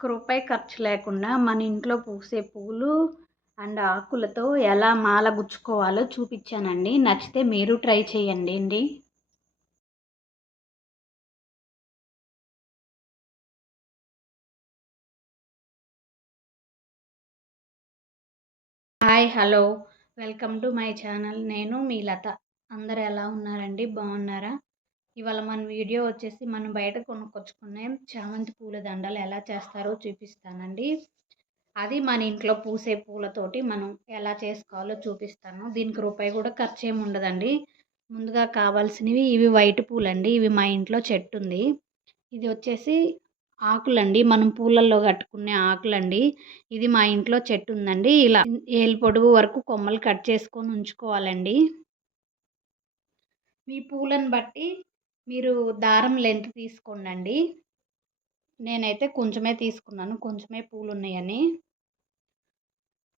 ఒక్క రూపాయి ఖర్చు లేకుండా మన ఇంట్లో పూసే పూలు అండ్ ఆకులతో ఎలా మాల గుచ్చుకోవాలో చూపించానండి. నచ్చితే మీరు ట్రై చేయండి అండి. Hi, hello, welcome to my channel. నేను మీ లత. అందరు ఎలా ఉన్నారండి? బాగున్నారా? ఇవాళ మన వీడియో వచ్చేసి మనం బయట కొనుక్కొచ్చుకునే చామంతి పూల దండలు ఎలా చేస్తారో చూపిస్తానండి. అది మన ఇంట్లో పూసే పూలతోటి మనం ఎలా చేసుకోవాలో చూపిస్తాను. దీనికి రూపాయి కూడా ఖర్చు ఏమి ఉండదండి. ముందుగా కావాల్సినవి ఇవి వైట్ పూలండి. ఇవి మా ఇంట్లో చెట్టు ఉంది. ఇది వచ్చేసి ఆకులండి, మనం పూలల్లో కట్టుకునే ఆకులండి. ఇది మా ఇంట్లో చెట్టు ఉందండి. ఇలా ఏలు పొడుగు వరకు కొమ్మలు కట్ చేసుకొని ఉంచుకోవాలండి. మీ పూలను బట్టి మీరు దారం లెంత్ తీసుకోండి. నేనైతే కొంచెమే తీసుకున్నాను, కొంచెమే పూలు ఉన్నాయని.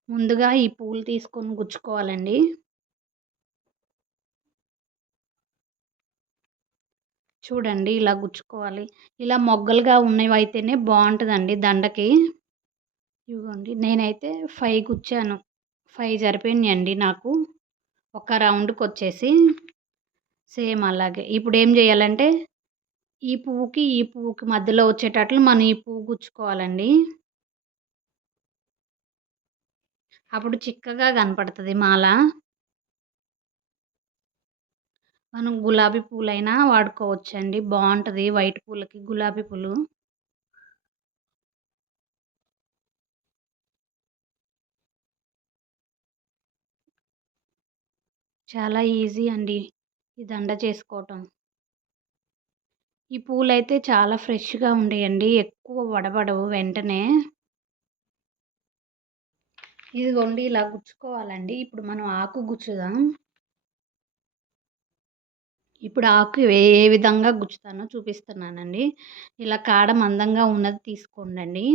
ముందుగా ఈ పూలు తీసుకొని గుచ్చుకోవాలండి. చూడండి, ఇలా గుచ్చుకోవాలి. ఇలా మొగ్గలుగా ఉన్నవి అయితేనే బాగుంటుందండి దండకి. ఇదిగోండి, నేనైతే 5 గుచ్చాను. 5 సరిపోయినాయండి నాకు ఒక రౌండ్కి వచ్చేసి. సేమ్ అలాగే ఇప్పుడు ఏం చేయాలంటే ఈ పువ్వుకి మధ్యలో వచ్చేటట్లు మనం ఈ పువ్వు గుచ్చుకోవాలండి. అప్పుడు చిక్కగా కనపడుతుంది మాల. మనం గులాబీ పూలైనా వాడుకోవచ్చండి, బాగుంటుంది వైట్ పూలకి గులాబీ పూలు. చాలా ఈజీ అండి ఈ దండ చేసుకోవటం. ఈ పూలైతే చాలా ఫ్రెష్గా ఉండేయండి, ఎక్కువ వడబడవు వెంటనే. ఇదిగోండి, ఇలా గుచ్చుకోవాలండి. ఇప్పుడు మనం ఆకు గుచ్చుదాం. ఇప్పుడు ఆకు ఏ విధంగా గుచ్చుతానో చూపిస్తున్నానండి. ఇలా కాడ మందంగా ఉన్నది తీసుకోండి.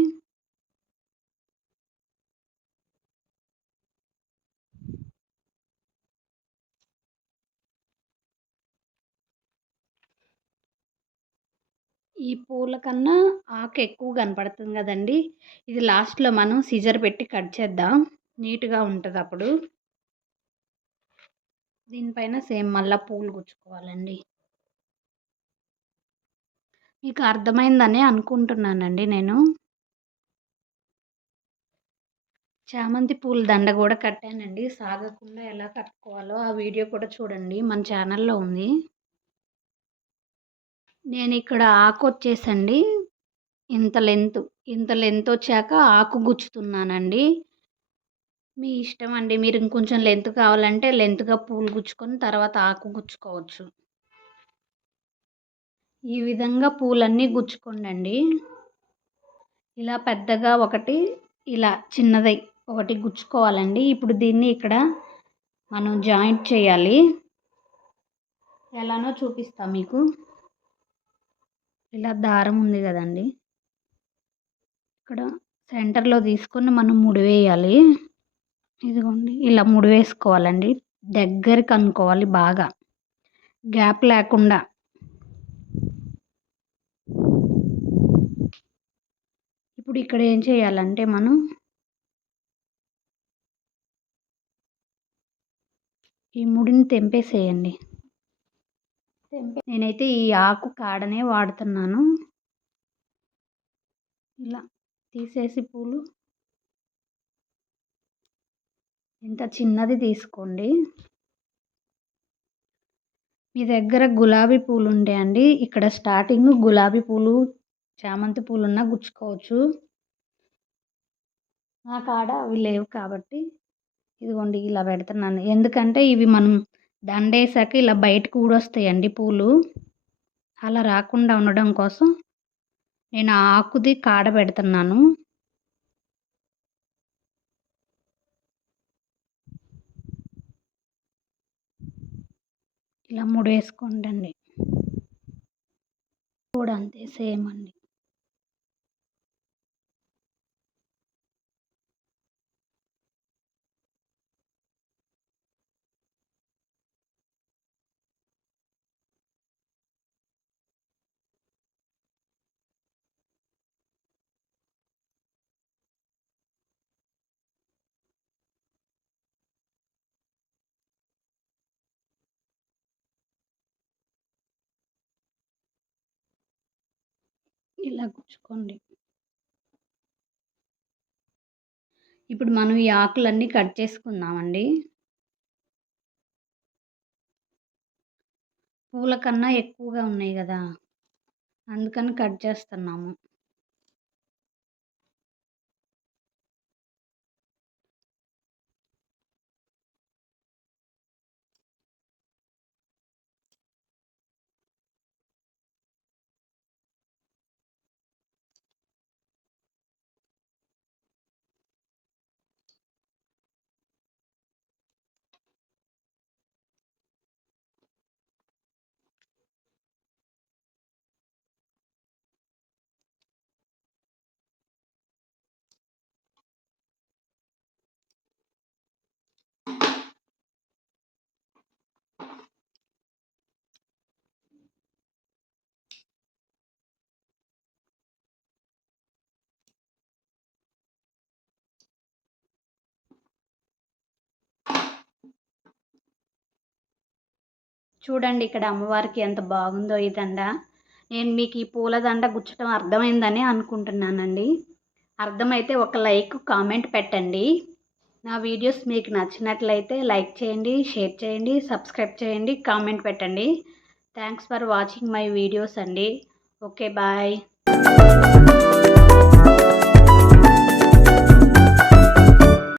ఈ పూల కన్నా ఆకు ఎక్కువ కనపడుతుంది కదండి. ఇది లాస్ట్లో మనం సిజర్ పెట్టి కట్ చేద్దాం, నీట్గా ఉంటుంది అప్పుడు. దీనిపైన సేమ్ మళ్ళీ పూలు గుచ్చుకోవాలండి. మీకు అర్థమైందని అనుకుంటున్నానండి నేను. చామంతి పూల దండ కూడా కట్టానండి. సాగకుండా ఎలా కట్టుకోవాలో ఆ వీడియో కూడా చూడండి, మన ఛానల్లో ఉంది. నేను ఇక్కడ ఆకు వచ్చేసండి ఇంత లెంత్ వచ్చాక ఆకు గుచ్చుతున్నానండి. మీ ఇష్టం అండి, మీరు ఇంకొంచెం లెంత్ కావాలంటే లెంత్గా పూలు గుచ్చుకొని తర్వాత ఆకు గుచ్చుకోవచ్చు. ఈ విధంగా పూలన్నీ గుచ్చుకోండి. ఇలా పెద్దగా ఒకటి, ఇలా చిన్నది ఒకటి గుచ్చుకోవాలండి. ఇప్పుడు దీన్ని ఇక్కడ మనం జాయింట్ చేయాలి. ఎలానో చూపిస్తా మీకు. ఇలా దారం ఉంది కదండి, ఇక్కడ సెంటర్లో తీసుకొని మనం ముడి వేయాలి. ఇదిగోండి, ఇలా ముడి వేసుకోవాలండి. దగ్గరికి అనుకోవాలి, బాగా గ్యాప్ లేకుండా. ఇప్పుడు ఇక్కడ ఏం చేయాలంటే మనం ఈ ముడిని తెంపేసేయండి. నేనైతే ఈ ఆకు కాడనే వాడుతున్నాను. ఇలా తీసేసి పూలు ఇంత చిన్నది తీసుకోండి. మీ దగ్గర గులాబీ పూలు ఉండే అండి, ఇక్కడ స్టార్టింగ్ గులాబీ పూలు చామంతి పూలున్నా గుచ్చుకోవచ్చు. నా కాడ అవి లేవు కాబట్టి ఇదిగోండి ఇలా పెడుతున్నాను. ఎందుకంటే ఇవి మనం దండేసాక ఇలా బయటకు ఊడొస్తాయండి పూలు. అలా రాకుండా ఉండడం కోసం నేను ఆకుది కాడ పెడుతున్నాను. ఇలా ముడి వేసుకోండి. కూడా అంతే, సేమ్ అండి. ఇలా గుచ్చుకోండి. ఇప్పుడు మనం ఈ ఆకులన్నీ కట్ చేసుకుందామండి. పూల కన్నా ఎక్కువగా ఉన్నాయి గదా! అందుకని కట్ చేస్తున్నాము. చూడండి ఇక్కడ అమ్మవారికి ఎంత బాగుందో ఈ దండ. నేను మీకు ఈ పూల దండ గుచ్చటం అర్థమైందని అనుకుంటున్నానండి. అర్థమైతే ఒక లైక్, కామెంట్ పెట్టండి. నా వీడియోస్ మీకు నచ్చినట్లయితే లైక్ చేయండి, షేర్ చేయండి, సబ్స్క్రైబ్ చేయండి, కామెంట్ పెట్టండి. Thanks for watching my videos అండి. Okay bye.